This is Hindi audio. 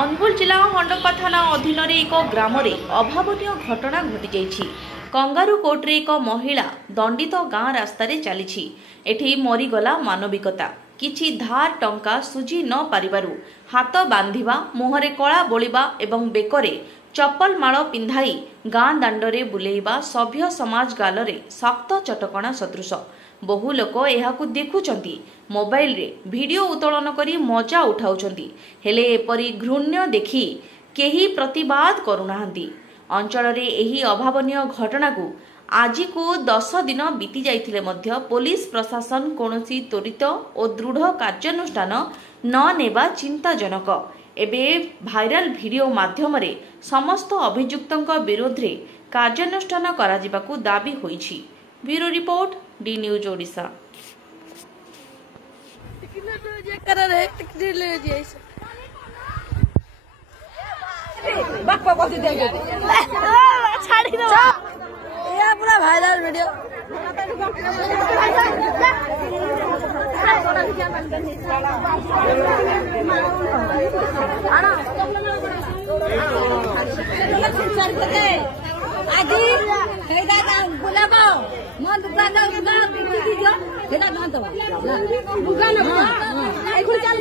ଅନୁଗୁଳ ଜିଲ୍ଲା ହଣ୍ଡପା ଥାନା ଅଧୀନରେ ଏକ ଗ୍ରାମରେ ଅଭାବନୀୟ ଘଟଣା ଘଟିଯାଇଛି। कंगारुकोट्रे एक महिला दंडित गाँ रास्तार चली एठी मरीगला मानविकता। किछि धार टंका सुझी न पारिबारु हाथ बांधिबा मुहरे कला बोलिबा एवं बेकरे चप्पल माड़ पिंधाई गाँ दांडरे बुलेइबा सभ्य समाज गालरे शक्त चटकणा सदृश। बहु लोक एहाकु देखुचंती, मोबाइल रे वीडियो उत्तोलन करी मजा उठाउचंती, हेले एपरी घृण्य देखि केही प्रतिवाद करुनाहांती। अंचल रे एही अभावनीय घटना को आज को 10 दिन बीती जाइथिले मध्य पुलिस प्रशासन कोनोसी त्वरित और दृढ़ कार्यानुष्ठान न नेबा चिंताजनक। एबे भाइराल वीडियो माध्यम रे समस्त अभियुक्तंक विरोध रे कार्यानुष्ठान करा जिबाकू दाबी होईछि। Bureau report D news Odisha. छाड़ी दो ये पूरा वायरल वीडियो आदि हेदा का बुलाबो म दुकान दुकान बिक्री दियो हेदा न दबा दुकान एखु चल